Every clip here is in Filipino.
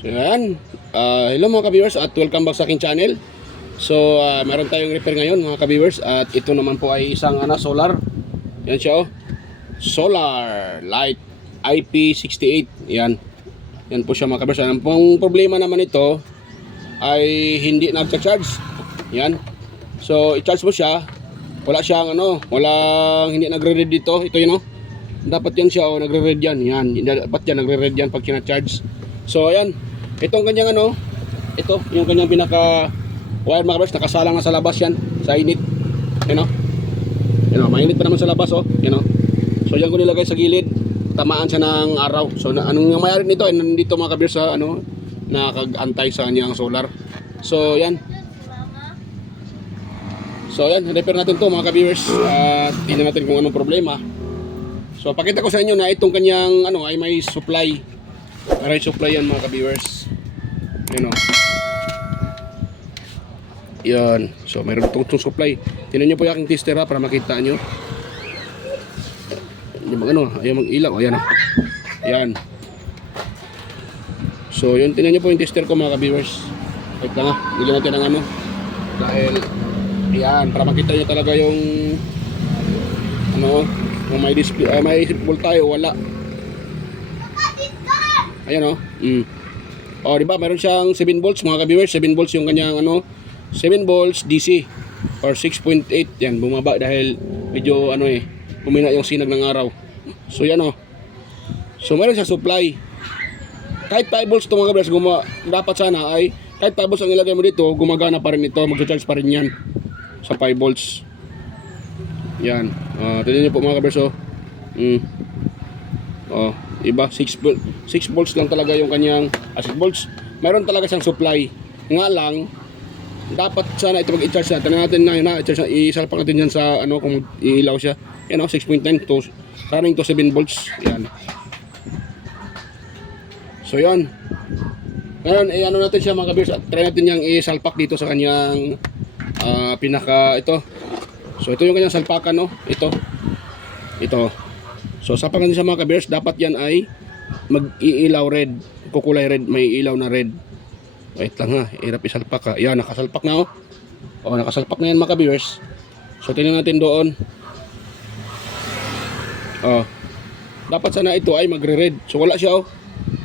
So yan, hello mga ka-viewers at welcome back sa aking channel. So meron tayong repair ngayon mga ka-viewers at ito naman po ay isang solar. Yan siya Solar Light IP68. Yan. Yan po siya mga ka-viewers. Ang pong problema naman ito ay hindi nagcha-charge. Yan. So i-charge mo siya. Wala siyang walang hindi nagre-read dito. Ito yun dapat yan siya nagre-read yan. Yan, dapat yan nagre-read yan pag kina-charge. So ayan, itong kanyang ito yung kanyang pinaka wire mga kabers, nakasalang na sa labas yan sa init. Mainit pa naman sa labas So yan ko nilagay sa gilid, tamaan siya ng araw. So anong mayari nito ay nandito mga kabers sa nakag-antay sa kanyang solar. So yan, repair natin to mga kabers at tingnan natin kung anong problema. So pakita ko sa inyo na itong kanyang ay may supply. May supply yan mga ka-viewers. Yan. So mayroon itong supply. Tingnan nyo po yung aking tester para makita nyo. Ayaw mag-ilaw. Ayan Ayan. So yun, tingnan nyo po yung tester ko mga ka-viewers. Wait lang bigyan natin ng dahil yan, para makita nyo talaga yung kung may display, may voltahe wala. Ayan diba meron siyang 7 volts mga ka-viewers. 7 volts yung kanyang 7 volts DC or 6.8. yan, bumaba dahil medyo humina yung sinag ng araw. So yan so meron siyang supply. Kahit 5 volts ito mga ka-viewers, dapat sana ay kahit 5 volts ang ilagay mo dito, gumagana pa rin ito, mag-charge pa rin yan sa 5 volts. Yan, tignan nyo po mga ka-viewers. Iba 6 volts lang talaga yung kanyang 6 volts. Meron talaga siyang supply. Nga lang dapat sana ito mag-i-charge natin i-charge isalpak natin yan sa kung iilaw siya. Yan 6.9 to running to 7 volts. Yan. So yan. Ngayon natin siya mga ka-viewers at try natin yang isalpak dito sa kanyang pinaka ito. So ito yung kanyang salpakan Ito. So sa pagkakita sa mga ka-viewers, dapat yan ay mag-iilaw red, kukulay red, may ilaw na red. Wait lang hirap isalpak Yan, nakasalpak na nakasalpak na yan mga ka-viewers. So tingnan natin doon. Dapat sana ito ay magre-red. So wala siya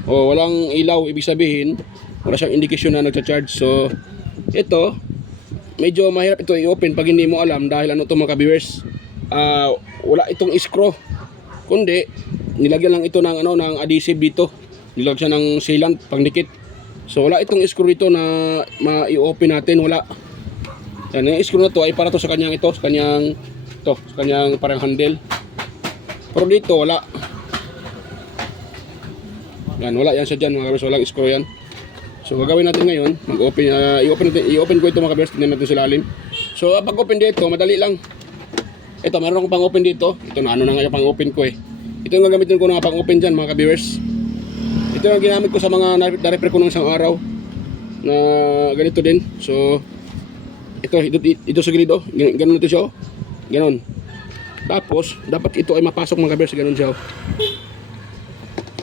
walang ilaw, ibig sabihin wala siyang indikasyon na nagcha-charge. So ito, medyo mahirap ito i-open pag hindi mo alam dahil ito mga ka-viewers. Wala itong screw. Kundi nilagyan lang ito ng ng adhesive dito. Nilagyan siya ng sealant pangdikit. So wala itong screw dito na ma-i-open natin, wala. Yan, yung screw na to ay para to sa kanyang sa kanyang parang handle. Pero dito wala. Yan, wala yan siya diyan mga kabers, walang screw yan. So gagawin natin ngayon, mag-open i-open ko ito mga kabers, tingnan natin sa lalim. So pag open dito, madali lang. Ito, meron akong pang-open dito. Ito na na nga yung pang-open ko Ito yung gagamitin ko na pang-open dyan mga ka-viewers. Ito yung ginamit ko sa mga na-repair ko ng isang araw na ganito din. So ito sa gilid ganun ito siya Ganon. Tapos dapat ito ay mapasok mga ka-viewers, ganon siya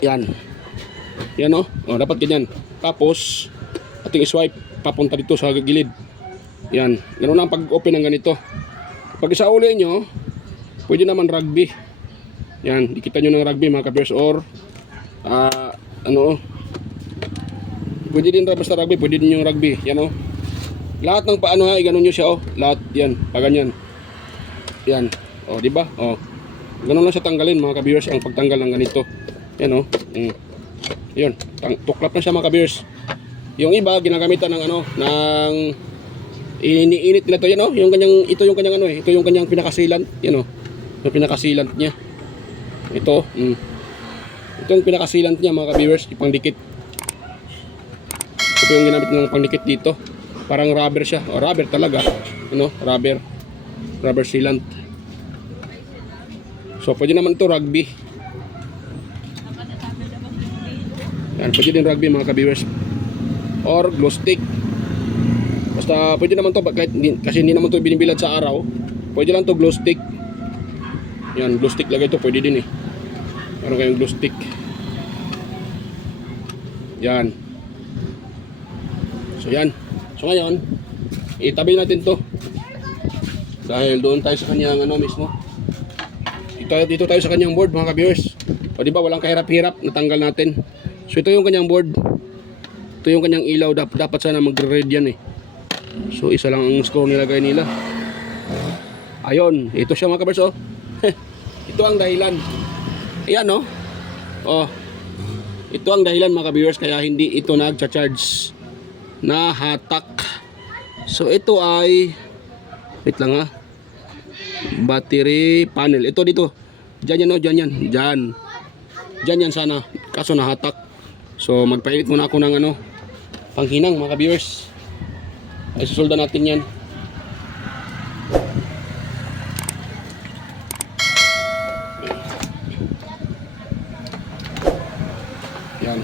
Yan. Yan dapat ganyan. Tapos ating swipe papunta dito sa gilid. Yan. Ganon lang pag-open ng ganito. Pag isauli nyo, pwede naman rugby. Yan, dikita nyo ng rugby mga ka-viewers, or pwede din basta rugby, pwede din yung rugby. Yan lahat ng paano iganon nyo siya lahat yan, paganyan. Yan, diba? Ganon lang siya tanggalin mga ka-viewers, ang pagtanggal ng ganito. Yan yun, tuklap na siya mga ka-viewers. Yung iba ginagamitan ng ng iniinit nila to ito yung kanyang pinakasilant yung pinakasilant niya ito yung pinakasilant niya mga ka-viewers, ipangdikit. Ito yung ginamit ng pangdikit dito, parang rubber siya rubber talaga rubber sealant. So pwede naman ito rugby. Yan, pwede din rugby mga ka-viewers, or glow stick. Basta pwede naman to kasi hindi naman to binibilad sa araw. Pwede lang to glow stick. Yan, glow stick lagay to, pwede din Meron kayong glow stick. Yan. So yan. So ngayon, itabi natin to. Dahil doon tayo sa kanyang ano mismo. Dito tayo sa kanyang board mga ka-viewers. O diba walang kahirap-hirap, natanggal natin. So ito yung kanyang board. Ito yung kanyang ilaw, dapat sana magre-red yan eh. So isa lang ang screw nilagay nila. Ayun, ito siya mga ka-viewers oh. Ito ang dahilan. Ayan no. Oh. Ito ang dahilan mga ka-viewers kaya hindi ito nagcha-charge na hatak. So ito ay wait lang ha. Battery panel. Ito dito. Diyan yan no, diyan yan. Diyan. Diyan yan sana. Kaso nahatak. So magpainit muna ako ng ano panghinang mga ka-viewers. Ay susulda natin yan. Yan.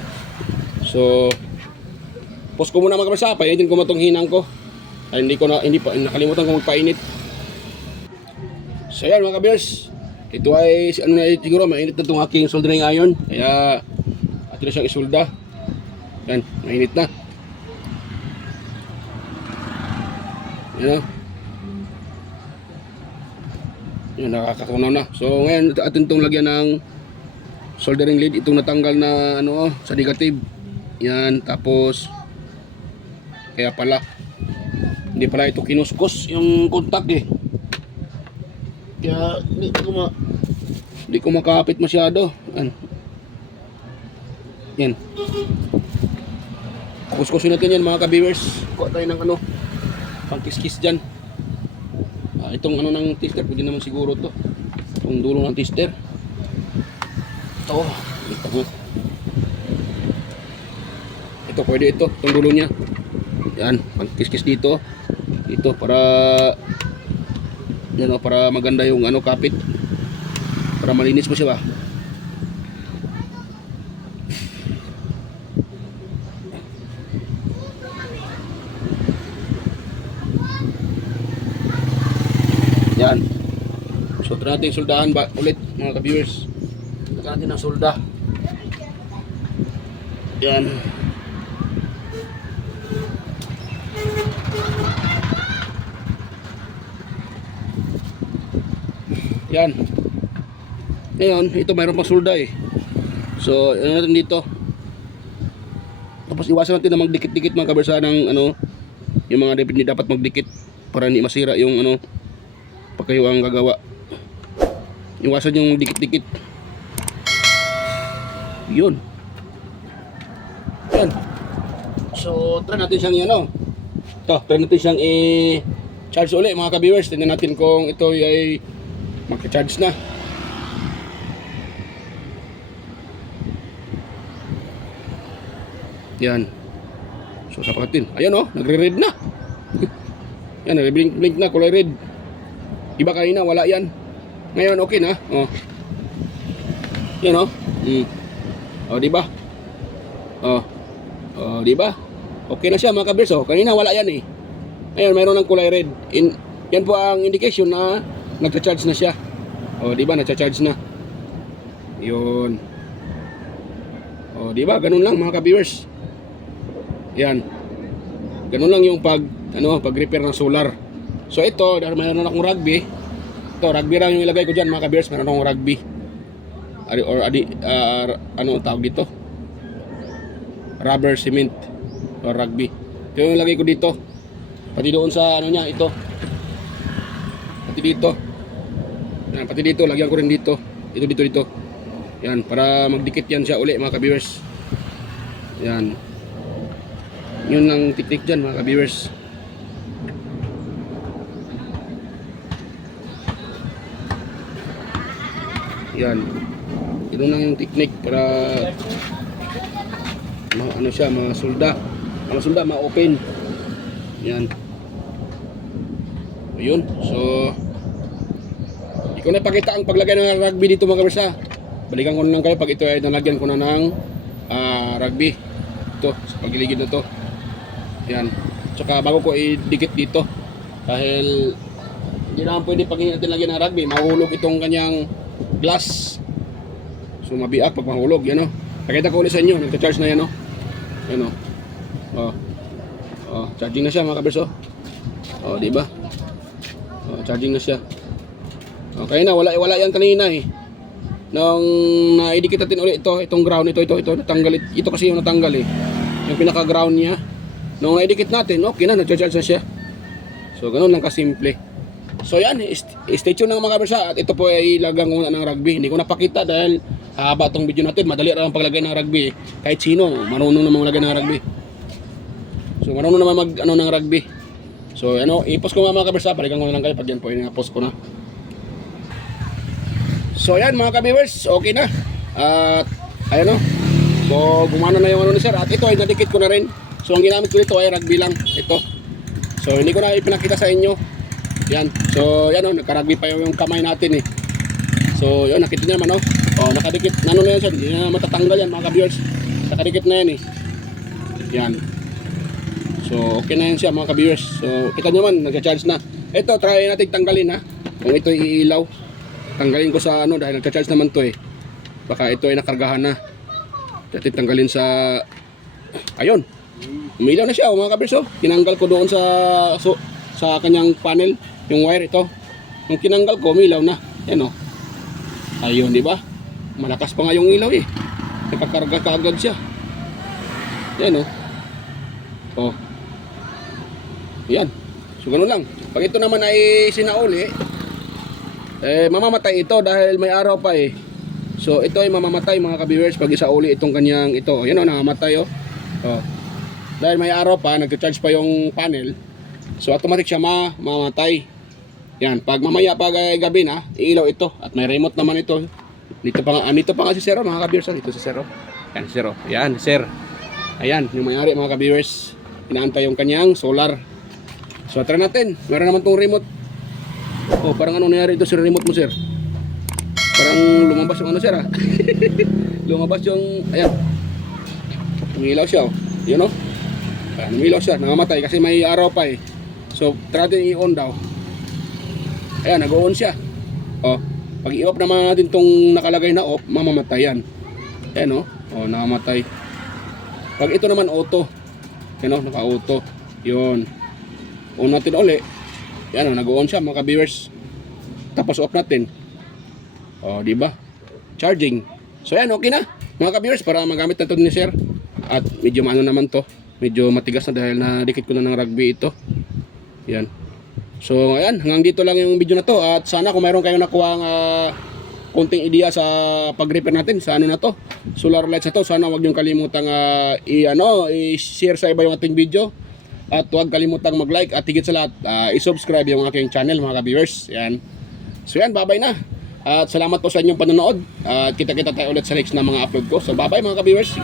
So post ko muna mga ka-viewers. Painitin ko matong hinang ko. Ay hindi pa nakalimutan ko magpainit. So yan mga ka-viewers. Ito ay ano na siguro mainit na itong aking soldering iron. Kaya atin na siyang isolda. Yan, mainit na. Yan o. Yan, nakakatunaw na. So ngayon atin itong lagyan ng soldering lead. Itong natanggal na ano sa negative. Yan, tapos kaya pala hindi pala ito kinuskos yung contact eh. Kaya hindi ko makapit masyado. Yan. Kuskusin natin yan mga ka-viewers. Kuha tayo ng ano pangkiskis dyan. Itong ano ng tester, pwede naman siguro to. Itong dulo ng tester. Ito pwede ito. Itong dulo nya. Yan. Pangkiskis dito. Ito para yan o, para maganda yung ano kapit. Para malinis mo siya ba. Yan. So try natin soldahan ba ulit mga ka-viewers. Try natin ang solda. Yan. Yan. Ngayon, ito mayroon pang solda eh. So, ano natin dito. Tapos iwasan natin na magdikit-dikit mga kabersa ng ano, yung mga hindi dapat magdikit para hindi masira yung ano pag kayo ang gagawa. Iwasan yung dikit-dikit. Yun. Yan. So, try natin siyang ano. Try natin siyang i-charge ulit mga ka-viewers. Tingnan natin kung ito ay magka-charge na. Yan. So sapatin. Ayan oh, nagre-red na. Yan, nagre-blink na, kulay red. Iba kanina wala yan. Ngayon okay na. Oh. Yan oh. Oh, di ba? Oh. Oh, di ba? Okay na siya mga ka-viewers oh. Kanina wala yan eh. Ngayon mayroon ng kulay red. Yan po ang indication na nagcha-charge na siya. O, di ba? Nagcha-charge na. 'Yun. O, di ba? Ganun lang mga ka-viewers. Yan. Ganun lang yung pag-repair ng solar. So ito, dahil mayroon akong rugby. Ito, rugby lang yung ilagay ko diyan mga ka-viewers. Mayroon akong rugby. Ano tawag dito? Rubber cement or rugby. Ito yung ilagay ko dito. Pati doon sa ano niya, ito. Pati dito. Yan, pati dito, lagyan ko rin dito. Dito. Yan, para magdikit yan siya uli mga ka-viewers. Yan. Yun ang technique dyan mga ka-viewers. Yan. Yun lang yung technique para ano siya, masulda. Masulda, ma-open. Yan. Ayun. So hindi ko na pakita ang paglagay ng rugby dito mga kabersa. Balikan ko na lang kayo pag ito ay nalagyan ko na ng rugby. Ito, sa pagiligid na to. Yan. Tsaka bago ko idikit dito. Dahil hindi naman pwede pag hindi natin lagyan ng rugby. Mahulog itong kanyang glass. So mabiak pag mahulog. Yan o. Pakita ko ulit sa inyo. Nagka-charge na yan o. Yan o. Oh. Oh, charging na siya mga kabers oh. Oh, di ba? Oh, charging na siya. Okay na, wala yan kanina eh. Nung na-edit natin ulit itong ground, ito natanggal, ito kasi yung natanggal eh. Yung pinaka-ground niya. Nung na-edit natin, okay na, nag-charge na siya. So, ganun lang kasimple. So, yan, stay tuned ng mga kabersa. At ito po ay ilagang muna ng rugby. Hindi ko napakita dahil haba itong video natin. Madali lang ang paglagay ng rugby. Kahit sino, marunong naman maglagay ng rugby. So, marunong naman ng rugby. So, i-post ko mga kabersa. Balikan ko na lang kayo pag yan po, i-post ko na. So, yan mga ka-viewers, okay na. At, ayan o. So, gumana na yung ni sir. At ito ay nadikit ko na rin. So, ang ginamit ko dito ay rugby lang. Ito. So, hindi ko na ipinakita sa inyo. Yan. So, yan o. Nagka-rugby pa yung kamay natin eh. So, yun. Nakita niyo naman o. O, nakadikit. Nano na yan siya. Hindi na matatanggal yan mga ka-viewers. Nakadikit na yan eh. Yan. So, okay na yan siya mga ka-viewers. So, kita nyo man, nag-charge na. Ito, try natin tanggalin ha. Kung ito iilaw. Tanggalin ko sa dahil nag-charge naman to eh. Baka ito ay nakargahan na. Dati tanggalin sa... Ayun. Umilaw na siya mga ka-viewers oh. Tinanggal ko doon sa kanyang panel. Yung wire ito. Nung tinanggal ko, umilaw na. Yan oh. Ayun, di ba? Malakas pa nga yung ilaw eh. Nakakarga ka agad siya. Yan oh. Oh. Yan. So ganun lang. Pag ito naman ay sinauli, mamamatay ito dahil may araw pa eh. So ito ay mamamatay mga ka-viewers pag isauli itong kanyang ito. Yan o, namamatay o. Oh. Dahil may araw pa, nag-charge pa yung panel. So automatic siya mamamatay. Yan, pag mamaya pag gabi na, iilaw ito. At may remote naman ito. Dito pa nga si Zero mga ka-viewers. Dito si Zero. Yan si Zero. Yan, Sir. Ayan, yung may-ari mga ka-viewers. Inaantay yung kanyang solar. So try natin. Meron naman tong remote. Oh, parang ano nangyari ito sa remote mo, sir? Parang lumabas yung sir ah. Lumabas yung, ayan. Umilaw siya oh. Yun oh. Ayan, umilaw siya. Namamatay kasi may araw pa eh. So try natin i-on daw. Ayan, nag-on siya. Oh, pag i-off naman natin tong nakalagay na off, mamamatay yan. Ayan oh. Oh, namamatay. Pag ito naman auto. Yan o, naka-auto. Yun. On natin uli. Yan o, nag-on siya mga ka-viewers. Tapos off natin. O, diba? Charging. So yan, okay na. Mga ka-viewers, para magamit na ito ni sir. At medyo maano naman to. Medyo matigas na dahil nadikit ko na ng rugby ito. Yan. So, ayan. Hanggang dito lang yung video na to. At sana kung mayroon kayong nakuha konting idea sa pag-repair natin sa na to, solar lights na to, sana wag niyong kalimutang i-share sa iba yung ating video at huwag kalimutang mag-like at higit sa lahat i-subscribe yung aking channel mga ka-viewers. Yan. So yan, bye-bye na. At salamat po sa inyong panonood at kita-kita tayo ulit sa next na mga upload ko. So bye-bye mga ka-viewers.